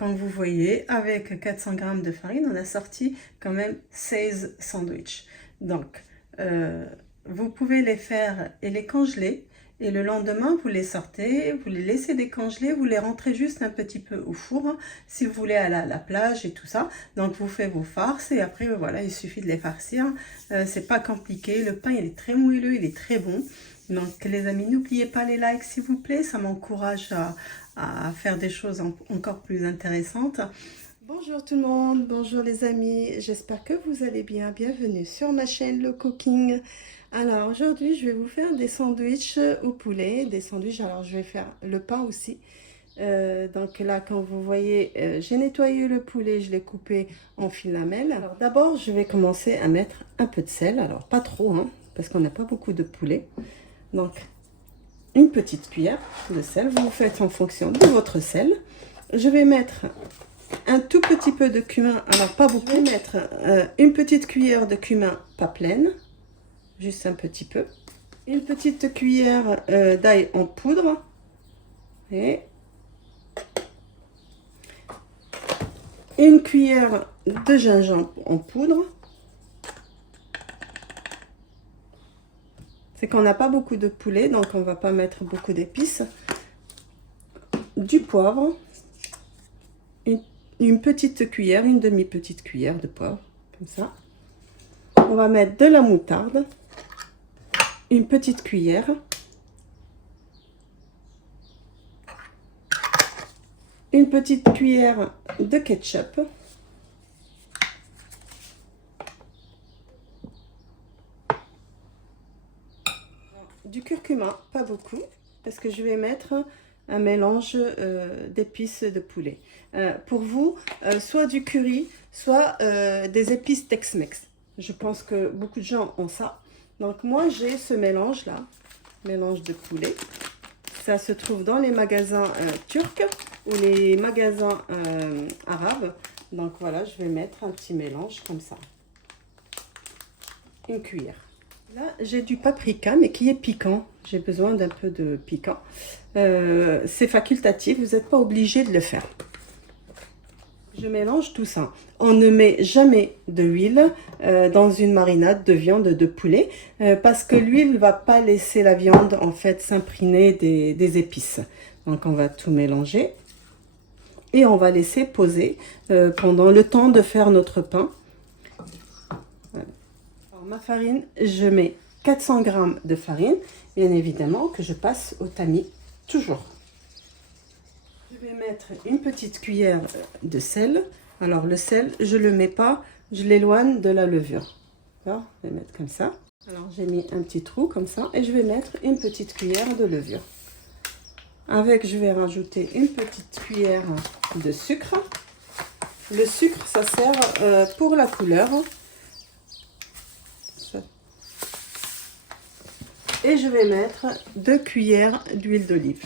comme vous voyez, avec 400 g de farine, on a sorti quand même 16 sandwichs. Donc, vous pouvez les faire et les congeler. Et le lendemain, vous les sortez, vous les laissez décongeler, vous les rentrez juste un petit peu au four, hein, si vous voulez aller à la plage et tout ça. Donc, vous faites vos farces et après, voilà, il suffit de les farcir. C'est pas compliqué. Le pain, il est très moelleux, il est très bon. Donc, les amis, n'oubliez pas les likes, s'il vous plaît. Ça m'encourage à faire des choses encore plus intéressantes. Bonjour tout le monde, bonjour les amis. J'espère que vous allez bien. Bienvenue sur ma chaîne Le Cooking. Alors aujourd'hui je vais vous faire des sandwichs au poulet, des sandwichs, alors je vais faire le pain aussi. Donc là comme vous voyez, j'ai nettoyé le poulet, je l'ai coupé en fines lamelles. Alors d'abord je vais commencer à mettre un peu de sel, alors pas trop hein, parce qu'on n'a pas beaucoup de poulet. Donc une petite cuillère de sel, vous faites en fonction de votre sel. Je vais mettre un tout petit peu de cumin, alors pas beaucoup. Je vais mettre une petite cuillère de cumin pas pleine. Juste un petit peu. Une petite cuillère d'ail en poudre. Et une cuillère de gingembre en poudre. C'est qu'on n'a pas beaucoup de poulet, donc on ne va pas mettre beaucoup d'épices. Du poivre. Une petite cuillère, une demi-petite cuillère de poivre. Comme ça. On va mettre de la moutarde. Une petite cuillère, une petite cuillère de ketchup, du curcuma, pas beaucoup, parce que je vais mettre un mélange d'épices de poulet. Pour vous, soit du curry, soit des épices Tex-Mex. Je pense que beaucoup de gens ont ça. Donc moi j'ai ce mélange là, mélange de poulet. Ça se trouve dans les magasins turcs ou les magasins arabes. Donc voilà, je vais mettre un petit mélange comme ça. Une cuillère. Là j'ai du paprika mais qui est piquant. J'ai besoin d'un peu de piquant. C'est facultatif, vous n'êtes pas obligé de le faire. Je mélange tout ça. On ne met jamais de l'huile dans une marinade de viande de poulet parce que l'huile ne va pas laisser la viande en fait s'imprégner des épices. Donc on va tout mélanger et on va laisser poser pendant le temps de faire notre pain. Voilà. Alors, ma farine, je mets 400 g de farine, bien évidemment que je passe au tamis toujours. Je vais mettre une petite cuillère de sel. Alors le sel, je ne le mets pas, je l'éloigne de la levure. Alors, je vais mettre comme ça. Alors j'ai mis un petit trou comme ça et je vais mettre une petite cuillère de levure. Avec, je vais rajouter une petite cuillère de sucre. Le sucre, ça sert pour la couleur. Et je vais mettre 2 cuillères d'huile d'olive.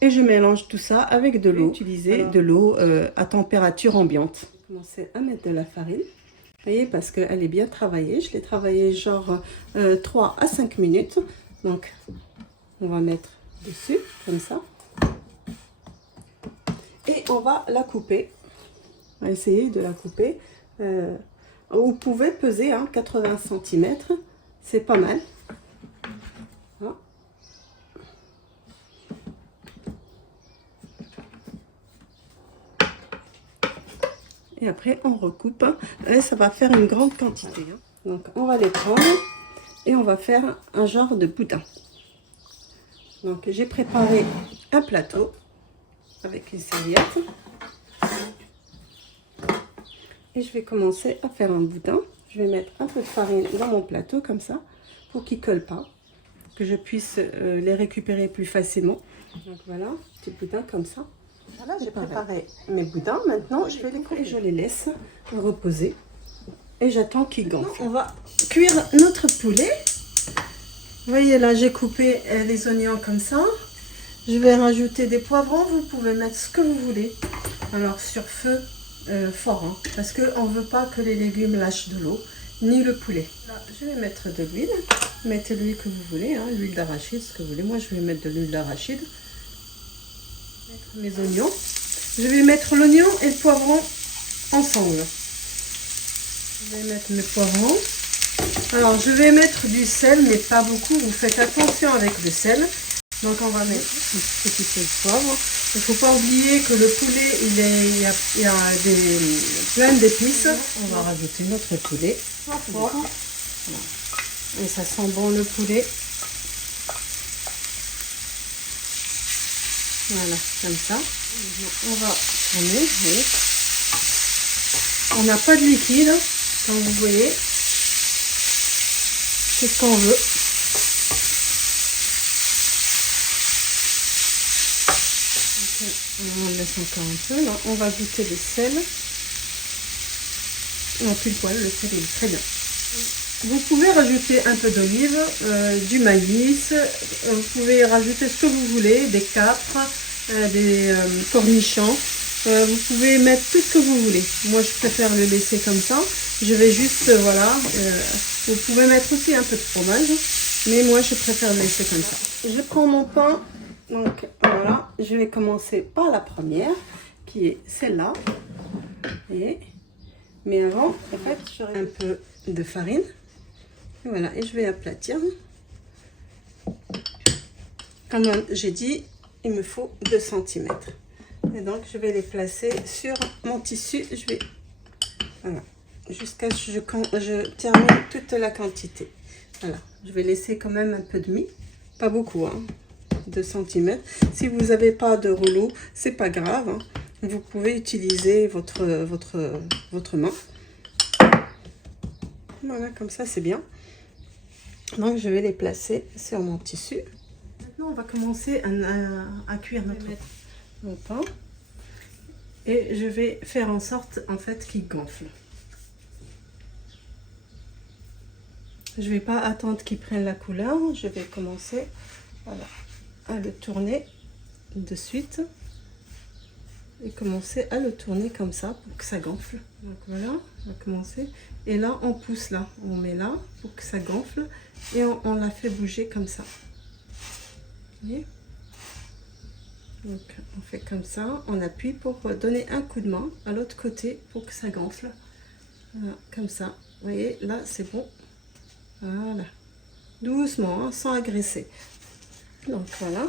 Et je mélange tout ça avec de l'eau. Utiliser de l'eau à température ambiante. Je vais commencer à mettre de la farine. Vous voyez, parce qu'elle est bien travaillée. Je l'ai travaillée genre 3 à 5 minutes. Donc, on va mettre dessus, comme ça. Et on va la couper. On va essayer de la couper. Vous pouvez peser hein, 80 cm. C'est pas mal. Voilà. Et après, on recoupe. Et ça va faire une grande quantité. Donc, on va les prendre et on va faire un genre de boudin. Donc, j'ai préparé un plateau avec une serviette. Et je vais commencer à faire un boudin. Je vais mettre un peu de farine dans mon plateau, comme ça, pour qu'il ne colle pas. Que je puisse les récupérer plus facilement. Donc, voilà, petit boudin comme ça. Voilà, j'ai préparé mes boudins. Maintenant, je vais les couper. Je les laisse reposer. Et j'attends qu'ils gonflent. On va cuire notre poulet. Vous voyez, là, j'ai coupé les oignons comme ça. Je vais rajouter des poivrons. Vous pouvez mettre ce que vous voulez. Alors, sur feu fort. Hein, parce qu'on ne veut pas que les légumes lâchent de l'eau. ni le poulet. Là, je vais mettre de l'huile. Mettez l'huile que vous voulez, hein, l'huile d'arachide, ce que vous voulez. Moi, je vais mettre de l'huile d'arachide. Mettre mes oignons. Je vais mettre l'oignon et le poivron ensemble. Je vais mettre mes poivrons. Alors, je vais mettre du sel, mais pas beaucoup. Vous faites attention avec le sel. Donc, on va mettre un petit peu de poivre. Il ne faut pas oublier que le poulet, il y a plein d'épices. On va rajouter notre poulet. Voilà. Et ça sent bon le poulet. Voilà, comme ça. On va tourner. Voyez. On n'a pas de liquide, comme vous voyez. C'est ce qu'on veut. On laisse encore un peu. Là, on va goûter le sel. Non, plus le poil, le sel est très bien. Vous pouvez rajouter un peu d'olive, du maïs. Vous pouvez rajouter ce que vous voulez, des capres, des cornichons. Vous pouvez mettre tout ce que vous voulez. Moi, je préfère le laisser comme ça. Je vais juste, voilà. Vous pouvez mettre aussi un peu de fromage, mais moi, je préfère le laisser comme ça. Je prends mon pain. Donc, voilà. Je vais commencer par la première, qui est celle-là. Mais avant, en fait, j'aurai un peu de farine. Et voilà. Et je vais aplatir. Comme j'ai dit, il me faut 2 cm. Et donc, je vais les placer sur mon tissu. Je vais, voilà, jusqu'à ce que je termine toute la quantité. Voilà, je vais laisser quand même un peu de mie. Pas beaucoup, hein, 2 cm. Si vous n'avez pas de rouleau, c'est pas grave. Hein. Vous pouvez utiliser votre main. Voilà, comme ça, c'est bien. Donc, je vais les placer sur mon tissu. Maintenant, on va commencer à cuire notre pain. Et je vais faire en sorte, en fait, qu'il gonfle. Je ne vais pas attendre qu'il prenne la couleur. Je vais commencer, voilà, à le tourner de suite. Et commencer à le tourner comme ça pour que ça gonfle. Donc voilà, on va commencer. Et là, on pousse là. On met là pour que ça gonfle. Et on la fait bouger comme ça. Vous voyez ? Donc, on fait comme ça, on appuie pour donner un coup de main à l'autre côté pour que ça gonfle. Voilà, comme ça. Vous voyez, là, c'est bon. Voilà. Doucement, hein, sans agresser. Donc, voilà.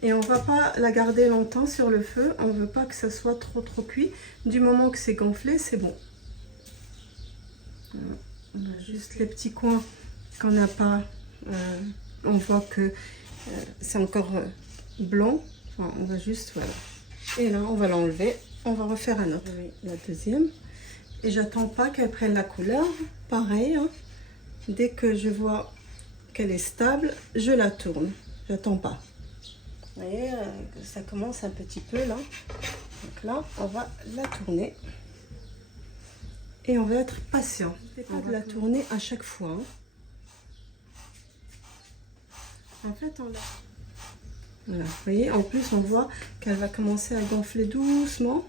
Et on ne va pas la garder longtemps sur le feu. On ne veut pas que ça soit trop cuit. Du moment que c'est gonflé, c'est bon. Voilà. On a juste les petits coins qu'on n'a pas. On voit que c'est encore blanc. Enfin, on va juste, voilà. Et là, on va l'enlever. On va refaire un autre. La deuxième. Et j'attends pas qu'elle prenne la couleur. Pareil, hein. Dès que je vois qu'elle est stable, je la tourne. J'attends pas. Vous voyez, ça commence un petit peu là. Donc là, on va la tourner. Et on va être patient. On va la tourner à chaque fois. Hein. En fait, on la... Voilà, vous voyez, en plus, on voit qu'elle va commencer à gonfler doucement.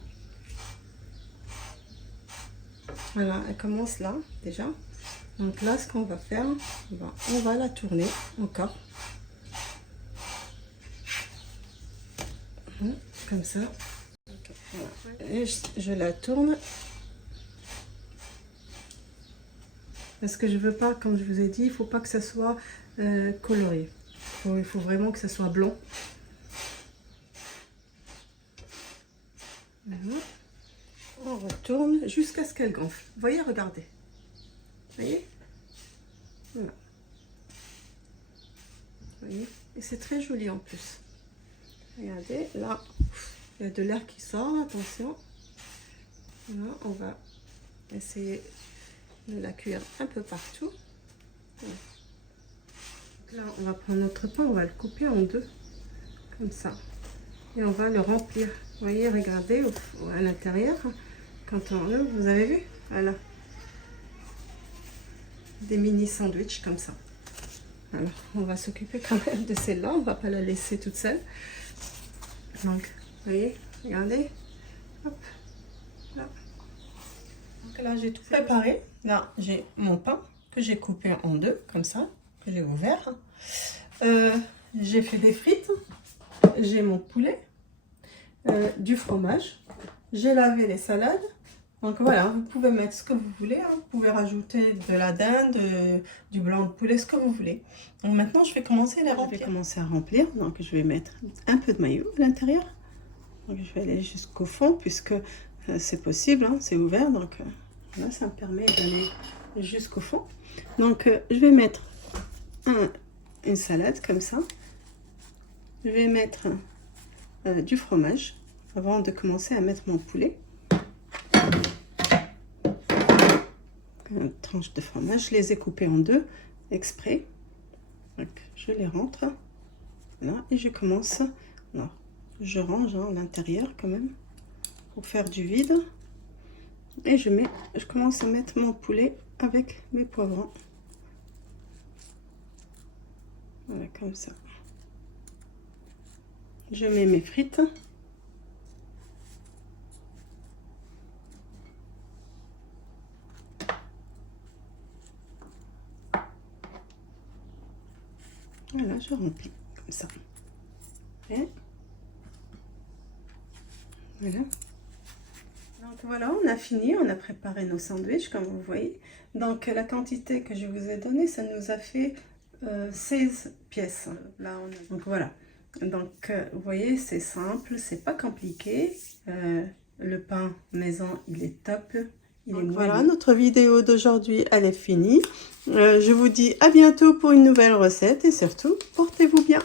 Voilà, elle commence là, déjà. Donc là, ce qu'on va faire, on va la tourner encore. Comme ça. Okay, voilà. Et je la tourne. Parce que je veux pas, comme je vous ai dit, il faut pas que ça soit coloré. Il faut vraiment que ça soit blanc. Voilà. On retourne jusqu'à ce qu'elle gonfle. Vous voyez, regardez. Vous voyez? Voilà. Vous voyez? Et c'est très joli en plus. Regardez, là, il y a de l'air qui sort, attention. Voilà, on va essayer de la cuire un peu partout. Voilà. Là, on va prendre notre pain, on va le couper en deux, comme ça. Et on va le remplir. Vous voyez, regardez, à l'intérieur, quand on ouvre, vous avez vu? Voilà. Des mini sandwichs comme ça. Alors, on va s'occuper quand même de celle-là, on va pas la laisser toute seule. Donc, vous voyez, regardez. Hop, là. Donc là, j'ai tout préparé. Là, j'ai mon pain que j'ai coupé en deux, comme ça, que j'ai ouvert. J'ai fait des frites. J'ai mon poulet, du fromage. J'ai lavé les salades. Donc voilà, vous pouvez mettre ce que vous voulez. Hein. Vous pouvez rajouter de la dinde, du blanc de poulet, ce que vous voulez. Donc maintenant, je vais commencer à les remplir. Je vais commencer à remplir. Donc je vais mettre un peu de maillot à l'intérieur. Donc je vais aller jusqu'au fond puisque c'est possible, hein, c'est ouvert. Donc là, ça me permet d'aller jusqu'au fond. Donc je vais mettre une salade comme ça. Je vais mettre du fromage avant de commencer à mettre mon poulet. Une tranche de fromage, je les ai coupés en deux exprès. Donc, je les rentre là et je commence. Alors, je range à l'intérieur quand même pour faire du vide. Et je commence à mettre mon poulet avec mes poivrons. Voilà, comme ça. Je mets mes frites. Voilà, je remplis comme ça. Et voilà. Donc voilà, on a fini, on a préparé nos sandwichs comme vous voyez. Donc la quantité que je vous ai donnée, ça nous a fait 16 pièces. Là, donc voilà. Donc vous voyez, c'est simple, c'est pas compliqué. Le pain maison, il est top. Donc voilà, notre vidéo d'aujourd'hui, elle est finie. Je vous dis à bientôt pour une nouvelle recette et surtout, portez-vous bien.